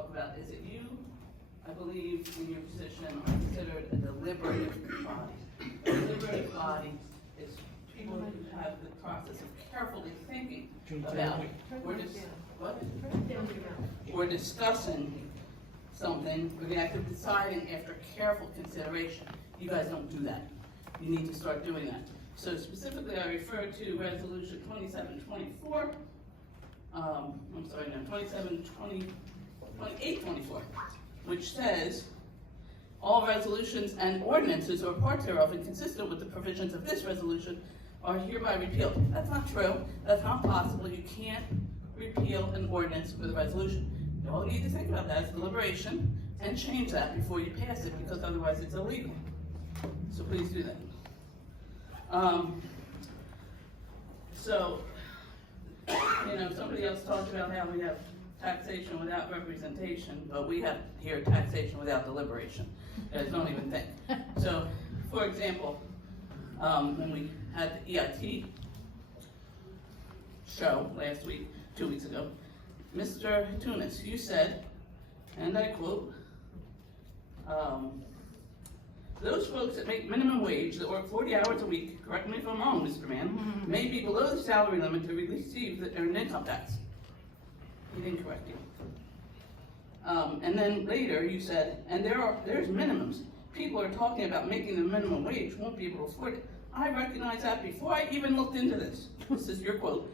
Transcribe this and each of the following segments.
talk about is that you, I believe, in your position, are considered a deliberative body. A deliberative body is people who have the process of carefully thinking about, we're discussing something, we're active deciding after careful consideration. You guys don't do that. You need to start doing that. So specifically, I refer to Resolution 2724, 2824, which says, all resolutions and ordinances or parts thereof inconsistent with the provisions of this resolution are hereby repealed. That's not true. That's not possible. You can't repeal an ordinance with a resolution. All you need to think about that is deliberation and change that before you pass it, because otherwise it's illegal. So please do that. Somebody else talked about how we have taxation without representation, but we have here taxation without deliberation. You guys don't even think. So, for example, when we had the EIT show last week, 2 weeks ago, Mr. Tunis, you said, and I quote, those folks that make minimum wage, that work 40 hours a week, correct me if I'm wrong, Mr. Mann, may be below the salary limit to receive the earned income tax. He didn't correct you. And then later you said, and there's minimums. People are talking about making the minimum wage, won't be able to afford it. I recognize that before I even looked into this. This is your quote.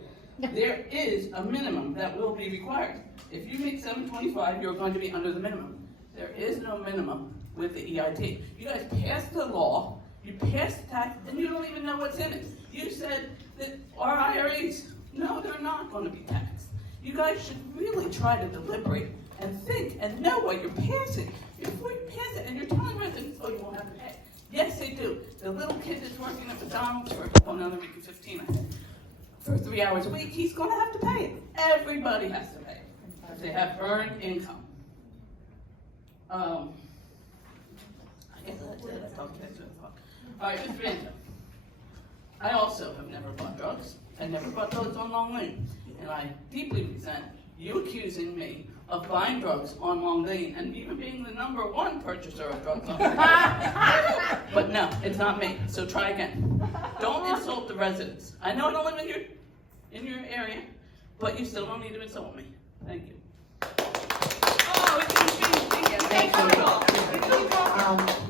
There is a minimum that will be required. If you make $725, you're going to be under the minimum. There is no minimum with the EIT. You guys passed the law, you passed the tax, and you don't even know what's in it. You said that our IRAs, no, they're not going to be taxed. You guys should really try to deliberate and think and know what you're passing before you pass it. And you're telling residents, oh, you won't have to pay. Yes, they do. The little kid that's working at McDonald's for, another week of 15, I think, for 3 hours a week, he's going to have to pay it. Everybody has to pay it if they have earned income. I guess that's it. All right, Mr. Vanta. I also have never bought drugs. I never bought drugs on Long Lane. And I deeply resent you accusing me of buying drugs on Long Lane and even being the #1 purchaser of drugs on Long Lane. But no, it's not me. So try again. Don't insult the residents. I know I don't live in your area, but you still don't need to insult me. Thank you. Oh, it's